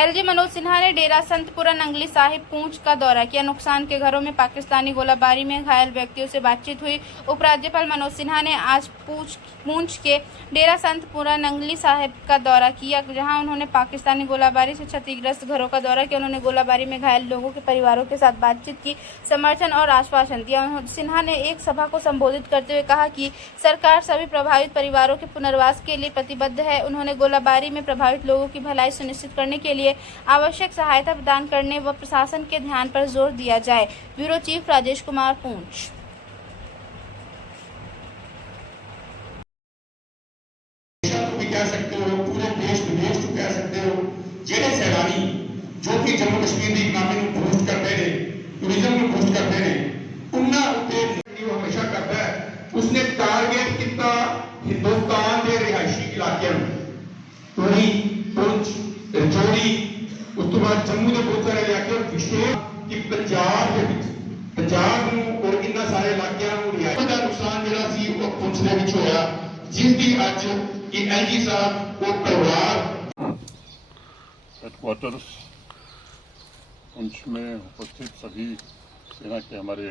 LG Manoj Sinha ने डेरा संतपुरा नंगली साहिब पूंछ का दौरा किया। नुकसान के घरों में पाकिस्तानी गोलाबारी में घायल व्यक्तियों से बातचीत हुई। उपराज्यपाल मनोज सिन्हा ने आज पूंछ के डेरा संतपुरा नंगली साहिब का दौरा किया, जहां उन्होंने पाकिस्तानी गोलाबारी से क्षतिग्रस्त घरों का दौरा किया। उन्होंने गोलाबारी में घायल लोगों के परिवारों के साथ बातचीत की, समर्थन और आश्वासन दिया। सिन्हा ने एक सभा को संबोधित करते हुए कहा कि सरकार सभी प्रभावित परिवारों के पुनर्वास के लिए प्रतिबद्ध है। उन्होंने गोलाबारी में प्रभावित लोगों की भलाई सुनिश्चित करने के लिए आवश्यक सहायता प्रदान करने व प्रशासन के ध्यान पर जोर दिया जाए। ब्यूरो चीफ राजेश कुमार, पूंछ। कह सकते हो, पूरे देश विदेश को कह सकते हो, जेडे सैलानी जो कि जम्मू कश्मीर की इकनॉमी को बूस्ट करते हैं, टूरिज्म को बूस्ट करते हैं, उन्ना उत्ते वो हमेशा करता है। उसने टारगेट किया हिंदुस्तान के रिहायशी इलाकों पूरी पुंछ रजौरी, उस तो बाद जम्मू के बहुत सारे इलाके विशेष कि पंजाब और इन्ना सारे इलाकों रिहायशी का नुकसान जरा सी वो पुंछ दे विच होया, जिसकी अज कि एलजी साहब को परिवार हेडक्वार्टर्स पुंछ में उपस्थित सभी सेना के हमारे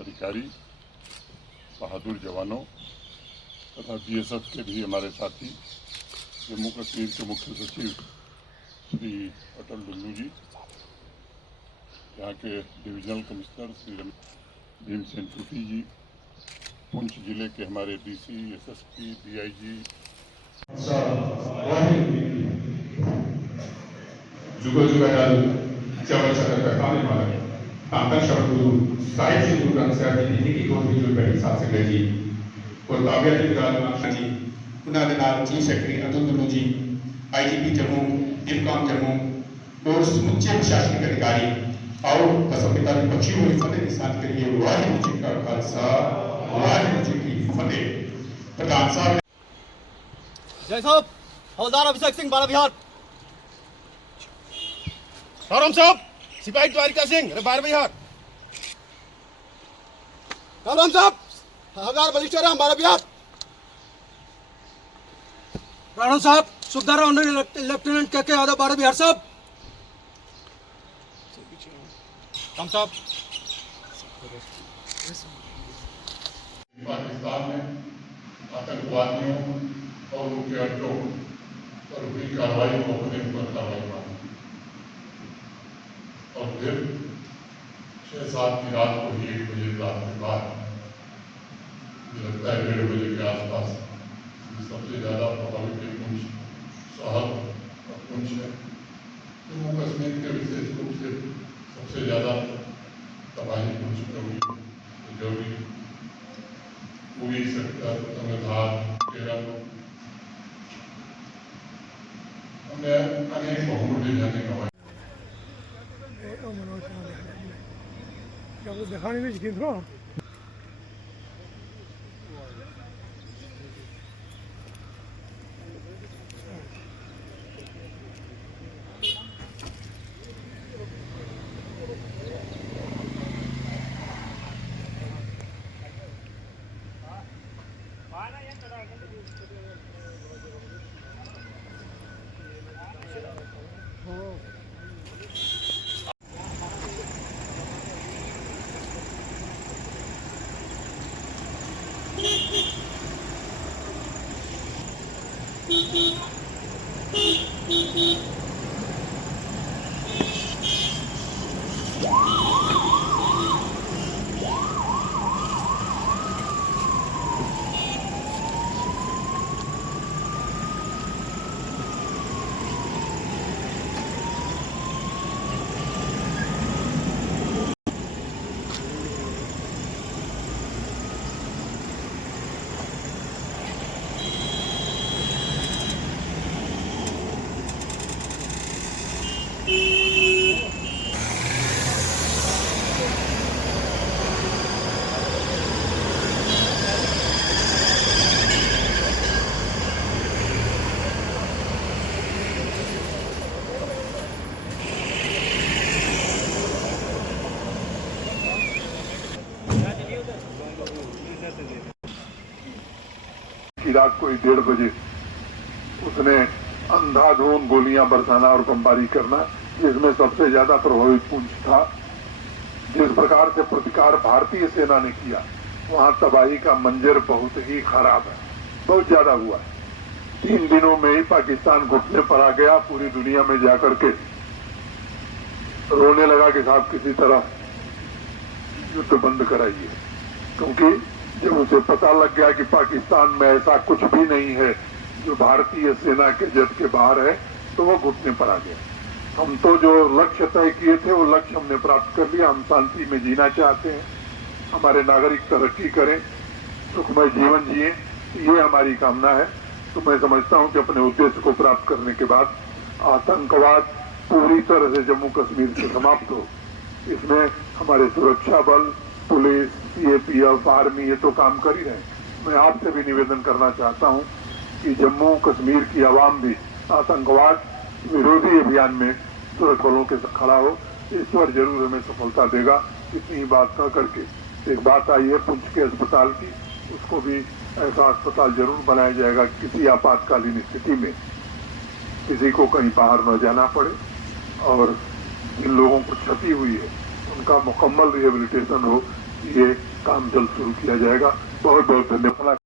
अधिकारी, बहादुर जवानों तथा बीएसएफ के भी हमारे साथी, जम्मू कश्मीर के मुख्य सचिव श्री अटल डुल्लू जी, यहाँ के डिविजनल कमिश्नर श्री भीमसेन टूटी जी, पुंछ जिले के हमारे डीसी, एसएसपी, डीआईजी, जुगो जुगाल चवल चक्कर का खाने वाले तांतर शब्द साहिब जी गुरु ग्रंथ साहिब जी की कोट भी जो बैठी साथ से जी और ताबिया जी विराज जी उन्होंने दे नाल चीफ सेक्रेटरी अतुल दुल्लू जी, आईजीपी जम्मू, डिफकॉम जम्मू और समुचे प्रशासनिक अधिकारी आओ कसम पिता की बख्शी हुई फतेह की साथ करिए। वाहिगुरू जी का खालसा, वाहिगुरू जी की फतेह। प्रधान साहब जय साहब, हवलदार अभिषेक सिंह, बाला बिहार। राम साहब, सिपाही द्वारिका सिंह, बार बिहार। राम साहब, हवलदार बलिष्ठर राम, बाला बिहार। राणा साहब, सुबेदार लेफ्टिनेंट के यादव, बारह बिहार साहब। राम साहब, पाकिस्तान में आतंकवादियों और उनके अड्डों पर हुई कार्रवाई को अपने ऊपर कार्रवाई मानी और फिर 6-7 की रात को ही 1 बजे रात के बाद मुझे लगता है 1:30 बजे के आसपास सबसे ज़्यादा प्रभावित पुंछ साहब और पुंछ है। जम्मू कश्मीर के विशेष रूप से सबसे ज़्यादा तबाही पुंछ में हुई। रजौरी, पूरी सेक्टर, तंगधार, केरल, हमने अनेक बहुमूल्य जाने गंवाए। दिखाने में यकीन थोड़ा रात को 1:30 बजे उसने अंधाधुंध गोलियां बरसाना और बमबारी करना, जिसमें सबसे ज्यादा प्रभावित पुंछ था। जिस प्रकार से प्रतिकार भारतीय सेना ने किया, वहां तबाही का मंजर बहुत ही खराब है, बहुत ज्यादा हुआ है। 3 दिनों में ही पाकिस्तान घुटने पर आ गया, पूरी दुनिया में जाकर के रोने लगा कि साहब किसी तरह युद्ध बंद कराइए, क्योंकि जब उसे पता लग गया कि पाकिस्तान में ऐसा कुछ भी नहीं है जो भारतीय सेना के जद के बाहर है, तो वो घुटने पर आ गया। हम तो जो लक्ष्य तय किए थे वो लक्ष्य हमने प्राप्त कर लिया। हम शांति में जीना चाहते हैं, हमारे नागरिक तरक्की करें, सुखमय जीवन जिए, ये हमारी कामना है। तो मैं समझता हूं कि अपने उद्देश्य को प्राप्त करने के बाद आतंकवाद पूरी तरह से जम्मू कश्मीर से समाप्त हो। इसमें हमारे सुरक्षा बल, पुलिस, सीएपीएफ, आर्मी ये तो काम कर ही रहे हैं। मैं आपसे भी निवेदन करना चाहता हूं कि जम्मू कश्मीर की आवाम भी आतंकवाद विरोधी अभियान में सुरक्षा बलों के साथ खड़ा हो। ईश्वर जरूर हमें सफलता देगा। इतनी ही बात न करके एक बात आई है पुंछ के अस्पताल की, उसको भी ऐसा अस्पताल जरूर बनाया जाएगा किसी आपातकालीन स्थिति में किसी को कहीं बाहर न जाना पड़े, और जिन लोगों को क्षति हुई है उनका मुकम्मल रिहेबिलिटेशन हो। ये काम जल्द शुरू किया जाएगा। बहुत बहुत धन्यवाद।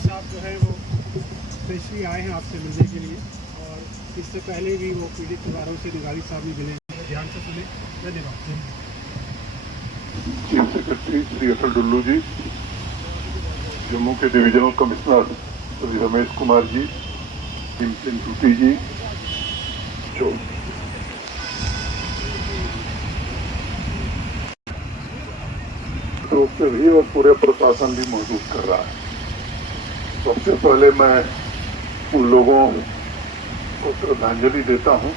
साहब जो है वो स्पेशली आए हैं आपसे मिलने के लिए, और इससे पहले भी वो पीड़ित परिवारों से निगारी साहब भी मिले। ध्यान से सुने। धन्यवाद। चीफ सेक्रेटरी श्री अटल डुल्लू जी, जम्मू के डिविजनल कमिश्नर श्री रमेश कुमार जी, टिमसिन टूटी जी, जो से भी और पूरे प्रशासन भी मौजूद कर रहा है। सबसे पहले मैं उन लोगों को श्रद्धांजलि देता हूं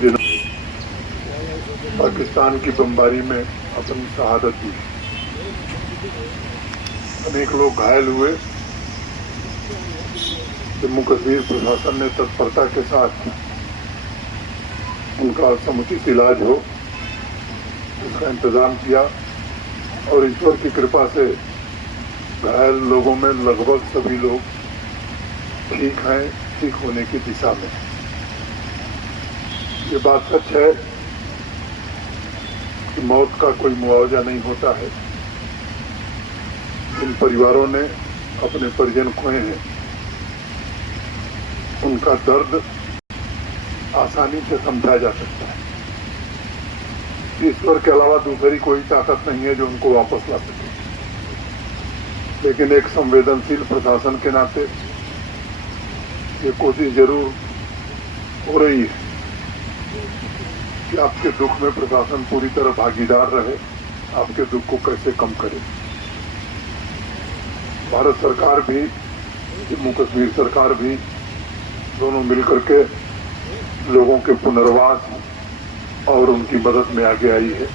जिन्होंने पाकिस्तान की बमबारी में अपनी शहादत दी। अनेक लोग घायल हुए। जम्मू कश्मीर प्रशासन ने तत्परता के साथ उनका समुचित इलाज हो इसका इंतजाम किया, और ईश्वर की कृपा से घायल लोगों में लगभग सभी लोग ठीक हैं, ठीक होने की दिशा में। ये बात सच है कि मौत का कोई मुआवजा नहीं होता है। जिन परिवारों ने अपने परिजन खोए हैं उनका दर्द आसानी से समझा जा सकता है। ईश्वर के अलावा दूसरी कोई ताकत नहीं है जो उनको वापस ला सके। लेकिन एक संवेदनशील प्रशासन के नाते ये कोशिश जरूर हो रही है कि आपके दुख में प्रशासन पूरी तरह भागीदार रहे, आपके दुख को कैसे कम करे। भारत सरकार भी, जम्मू कश्मीर सरकार भी, दोनों मिलकर के लोगों के पुनर्वास और उनकी मदद में आगे आई है।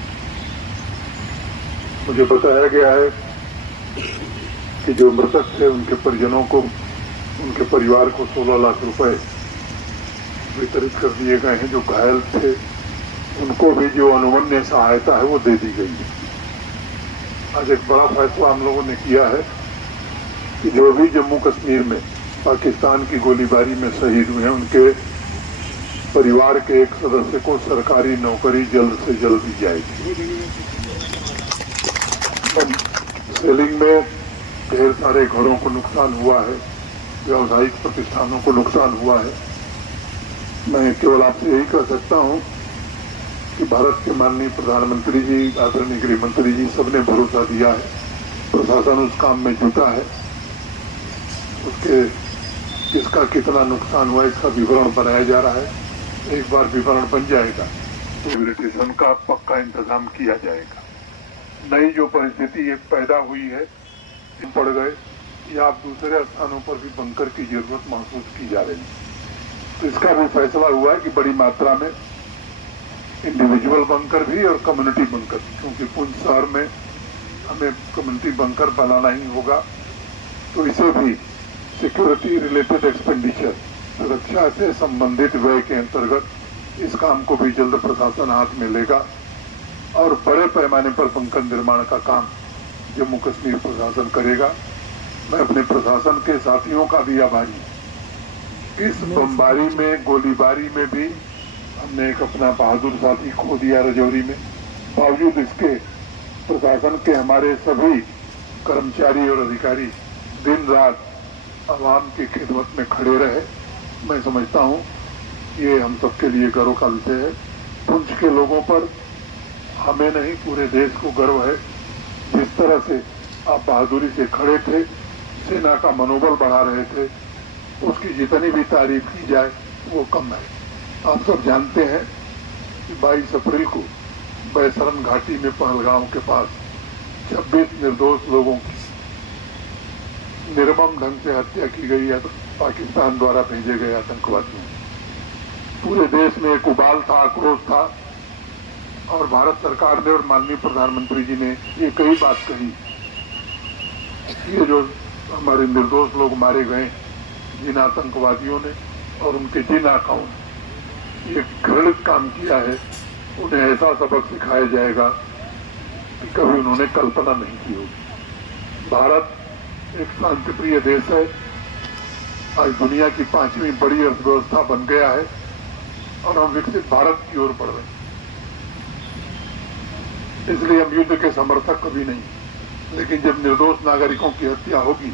मुझे बताया गया है कि जो मृतक थे उनके परिजनों को, उनके परिवार को 16 लाख रुपए वितरित कर दिए गए हैं। जो घायल थे उनको भी जो अनुमन्य सहायता है वो दे दी गई है। आज एक बड़ा फैसला हम लोगों ने किया है कि जो भी जम्मू कश्मीर में पाकिस्तान की गोलीबारी में शहीद हुए हैं उनके परिवार के एक सदस्य को सरकारी नौकरी जल्द से जल्द दी जाएगी। सेलिंग में ढेर सारे घरों को नुकसान हुआ है, व्यावसायिक प्रतिष्ठानों को नुकसान हुआ है। मैं केवल आपसे यही कह सकता हूं कि भारत के माननीय प्रधानमंत्री जी, आदरणीय गृह मंत्री जी, सबने भरोसा दिया है। प्रशासन उस काम में जुटा है। उसके किसका कितना नुकसान हुआ इसका विवरण बनाया जा रहा है। एक बार विवरण बन जाएगा तो रिटेशन का पक्का इंतजाम किया जाएगा। नई जो परिस्थिति एक पैदा हुई है, पड़ गए या आप दूसरे स्थानों पर भी बंकर की जरूरत महसूस की जा रही है, तो इसका भी फैसला हुआ है कि बड़ी मात्रा में इंडिविजुअल बंकर भी और कम्युनिटी बंकर, क्योंकि पुंछ शहर में हमें कम्युनिटी बंकर बनाना ही होगा, तो इसे भी सिक्योरिटी रिलेटेड एक्सपेंडिचर, सुरक्षा से संबंधित व्यय के अंतर्गत इस काम को भी जल्द प्रशासन हाथ में लेगा और बड़े पैमाने पर बंकर निर्माण का काम जम्मू कश्मीर प्रशासन करेगा। मैं अपने प्रशासन के साथियों का भी आभारी हूँ। इस बमबारी में, गोलीबारी में भी हमने एक अपना बहादुर साथी खो दिया रजौरी में। बावजूद इसके प्रशासन के हमारे सभी कर्मचारी और अधिकारी दिन रात आवाम की खिदमत में खड़े रहे। मैं समझता हूँ ये हम सबके लिए गर्व का विषय है। पुंछ के लोगों पर हमें नहीं, पूरे देश को गर्व है। जिस तरह से आप बहादुरी से खड़े थे, सेना का मनोबल बढ़ा रहे थे, उसकी जितनी भी तारीफ की जाए वो कम है। आप सब जानते हैं कि 22 अप्रैल को बैसरन घाटी में पहलगांव के पास 26 निर्दोष लोगों की निर्मम ढंग से हत्या की गई है पाकिस्तान द्वारा भेजे गए आतंकवादियों। पूरे देश में एक उबाल था, आक्रोश था और भारत सरकार ने और माननीय प्रधानमंत्री जी ने ये कई बात कही। ये जो हमारे निर्दोष लोग मारे गए जिन आतंकवादियों ने और उनके जिन आकाओं ने ये घृणित काम किया है, उन्हें ऐसा सबक सिखाया जाएगा कि कभी उन्होंने कल्पना नहीं की होगी। भारत एक शांतिप्रिय देश है, आज दुनिया की 5वीं बड़ी अर्थव्यवस्था बन गया है और हम विकसित भारत की ओर बढ़ रहे हैं। इसलिए हम युद्ध के समर्थक कभी नहीं, लेकिन जब निर्दोष नागरिकों की हत्या होगी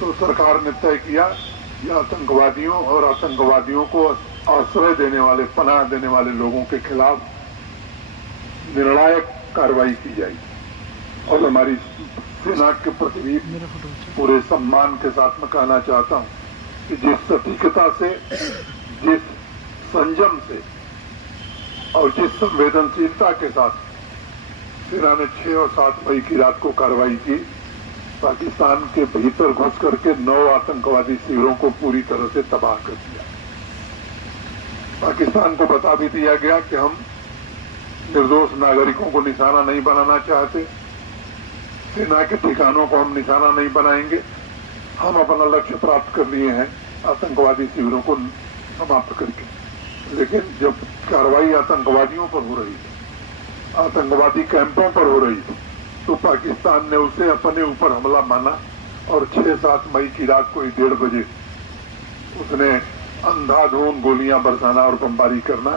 तो सरकार ने तय किया कि आतंकवादियों और आतंकवादियों को आश्रय देने वाले, पनाह देने वाले लोगों के खिलाफ निर्णायक कार्रवाई की जाएगी। और हमारी सेना के प्रति भी पूरे सम्मान के साथ मैं कहना चाहता हूं कि जिस सटीकता से, जिस संयम से और जिस संवेदनशीलता के साथ सेना ने 6 और 7 मई की रात को कार्रवाई की, पाकिस्तान के भीतर घुस करके 9 आतंकवादी शिविरों को पूरी तरह से तबाह कर दिया। पाकिस्तान को बता भी दिया गया कि हम निर्दोष नागरिकों को निशाना नहीं बनाना चाहते, सेना के ठिकानों को हम निशाना नहीं बनाएंगे, हम अपना लक्ष्य प्राप्त कर लिए हैं आतंकवादी शिविरों को समाप्त करके। लेकिन जब कार्रवाई आतंकवादियों पर हो रही थी, आतंकवादी कैंपों पर हो रही थी, तो पाकिस्तान ने उसे अपने ऊपर हमला माना और 6-7 मई की रात को 1:30 बजे उसने अंधाधुंध गोलियां बरसाना और बमबारी करना